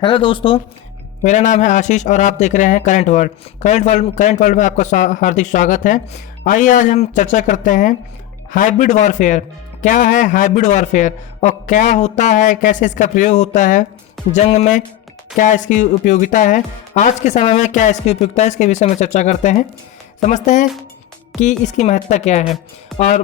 Hello दोस्तों, मेरा नाम है आशीष और आप देख रहे हैं करंट वर्ल्ड। करंट वर्ल्ड में आपका हार्दिक स्वागत है। आइए आज हम चर्चा करते हैं हाइब्रिड वॉरफेयर। क्या है हाइब्रिड वॉरफेयर और क्या होता है, कैसे इसका प्रयोग होता है जंग में, क्या इसकी उपयोगिता है, आज के समय में क्या इसकी उपयोगिता है, इसके विषय में चर्चा करते हैं। समझते हैं कि इसकी महत्ता क्या है। और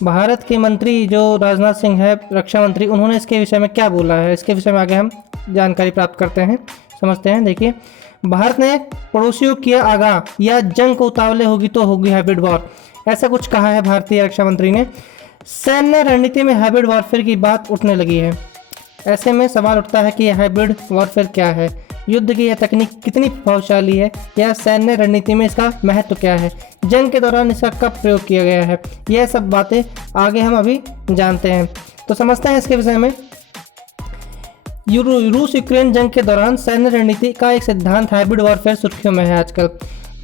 भारत के मंत्री जो राजनाथ सिंह है, रक्षा मंत्री, उन्होंने इसके विषय में क्या बोला है, इसके विषय में आगे हम जानकारी प्राप्त करते हैं, समझते हैं। देखिए, भारत ने पड़ोसियों किया आगाह, या जंग को उतावले होगी तो होगी हाइब्रिड वॉर, ऐसा कुछ कहा है भारतीय रक्षा मंत्री ने। सैन्य रणनीति में हाइब्रिड वॉरफेयर की बात उठने लगी है। ऐसे में सवाल उठता है कि यह हाइब्रिड वॉरफेयर क्या है, युद्ध की यह तकनीक कितनी प्रभावशाली है, या सैन्य रणनीति में इसका महत्व क्या है, जंग के दौरान इसका कब प्रयोग किया गया है, यह सब बातें आगे हम अभी जानते हैं। तो समझते हैं इसके विषय में। रूस यूक्रेन जंग के दौरान सैन्य रणनीति का एक सिद्धांत हाइब्रिड वॉरफेयर सुर्खियों में है आजकल।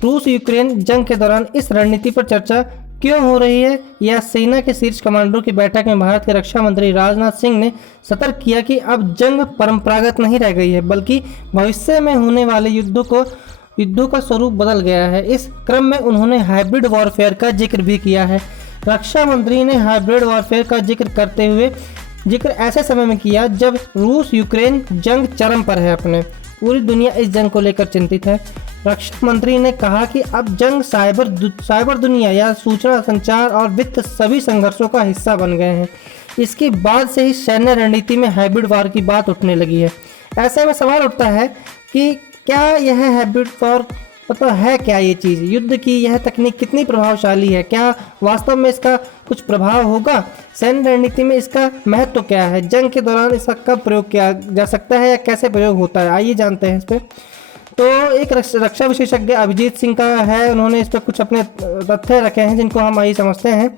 रूस यूक्रेन जंग के दौरान इस रणनीति पर चर्चा क्यों हो रही है, या सेना के शीर्ष कमांडरों की बैठक में भारत के रक्षा मंत्री राजनाथ सिंह ने सतर्क किया कि अब जंग परंपरागत नहीं रह गई है, बल्कि भविष्य में होने वाले युद्धों का स्वरूप बदल गया है। इस क्रम में उन्होंने हाइब्रिड वॉरफेयर का जिक्र भी किया है। रक्षा मंत्री ने हाइब्रिड वॉरफेयर का जिक्र ऐसे समय में किया जब रूस यूक्रेन जंग चरम पर है। पूरी दुनिया इस जंग को लेकर चिंतित है। रक्षा मंत्री ने कहा कि अब जंग साइबर दुनिया या सूचना संचार और वित्त सभी संघर्षों का हिस्सा बन गए हैं। इसके बाद से ही सैन्य रणनीति में हाइब्रिड वॉर की बात उठने लगी है। ऐसे में सवाल उठता है कि क्या यह हाइब्रिड वॉर मतलब है क्या, ये चीज़, युद्ध की यह तकनीक कितनी प्रभावशाली है, क्या वास्तव में इसका कुछ प्रभाव होगा, सैन्य रणनीति में इसका महत्व क्या है, जंग के दौरान इसका कब प्रयोग किया जा सकता है या कैसे प्रयोग होता है, आइए जानते हैं इस पर। तो एक रक्षा विशेषज्ञ अभिजीत सिंह का है, उन्होंने इस पर कुछ अपने तथ्य रखे हैं जिनको हम आइए समझते हैं।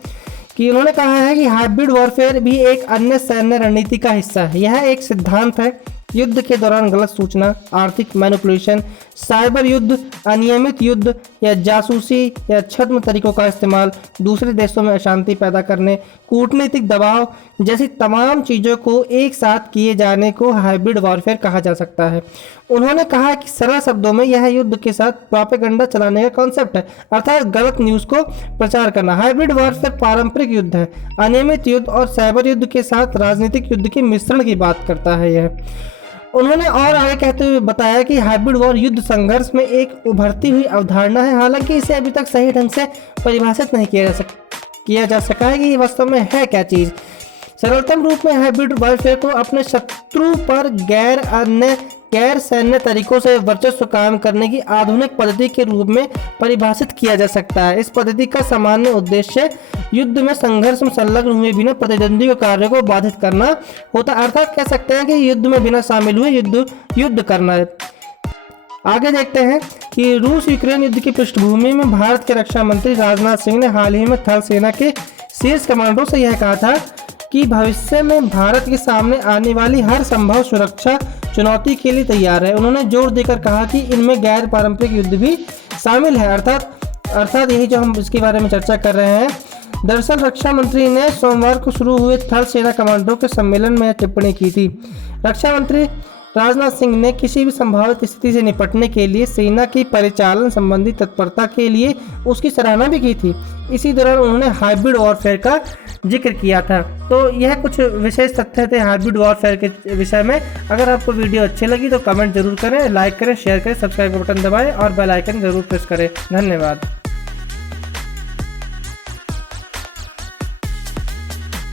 कि उन्होंने कहा है कि हाइब्रिड वॉरफेयर भी एक अन्य सैन्य रणनीति का हिस्सा है। यह एक सिद्धांत है, युद्ध के दौरान गलत सूचना, आर्थिक मैनिपुलेशन, साइबर युद्ध, अनियमित युद्ध या जासूसी या छद्म तरीकों का इस्तेमाल, दूसरे देशों में अशांति पैदा करने, कूटनीतिक दबाव जैसी तमाम चीज़ों को एक साथ किए जाने को हाइब्रिड वॉरफेयर कहा जा सकता है। उन्होंने कहा कि सरल शब्दों में यह युद्ध के साथ प्रोपेगेंडा चलाने का कॉन्सेप्ट है, अर्थात गलत न्यूज़ को प्रचार करना। हाइब्रिड वॉरफेयर पारंपरिक युद्ध है, अनियमित युद्ध और साइबर युद्ध के साथ राजनीतिक युद्ध के मिश्रण की बात करता है यह। उन्होंने और आगे कहते हुए बताया कि हाइब्रिड वॉर युद्ध संघर्ष में एक उभरती हुई अवधारणा है, हालांकि इसे अभी तक सही ढंग से परिभाषित नहीं किया जा सका है कि ये वास्तव में है क्या चीज़। सरलतम रूप में हाइब्रिड वॉरफेयर को अपने शत्रु पर गैर सैन्य तरीकों से वर्चस्व कायम करने की आधुनिक पद्धति के रूप में परिभाषित किया जा सकता है। इस पद्धति का सामान्य उद्देश्य युद्ध में संघर्ष में संलग्न हुए बिना प्रतिद्वंदी के कार्य को बाधित करना होता है, अर्थात कह सकते हैं कि युद्ध में बिना शामिल हुए युद्ध करना है। आगे देखते हैं कि रूस यूक्रेन युद्ध की पृष्ठभूमि में भारत के रक्षा मंत्री राजनाथ सिंह ने हाल ही में थल सेना के शीर्ष कमांडरों से यह कहा था कि भविष्य में भारत के सामने आने वाली हर संभव सुरक्षा चुनौती के लिए तैयार है। उन्होंने जोर देकर कहा कि इनमें गैर पारंपरिक युद्ध भी शामिल है, अर्थात यही जो हम इसके बारे में चर्चा कर रहे हैं। दरअसल रक्षा मंत्री ने सोमवार को शुरू हुए थल सेना कमांडरों के सम्मेलन में टिप्पणी की थी। रक्षा मंत्री राजनाथ सिंह ने किसी भी संभावित स्थिति से निपटने के लिए सेना की परिचालन संबंधी तत्परता के लिए उसकी सराहना भी की थी। इसी दौरान उन्होंने हाइब्रिड वॉरफेयर का जिक्र किया था। तो यह कुछ विशेष तथ्य थे हाइब्रिड वॉरफेयर के विषय में। अगर आपको वीडियो अच्छी लगी तो कमेंट जरूर करें, लाइक करें, शेयर करें, सब्सक्राइब का बटन दबाएं और बेल आइकन जरूर प्रेस करें। धन्यवाद।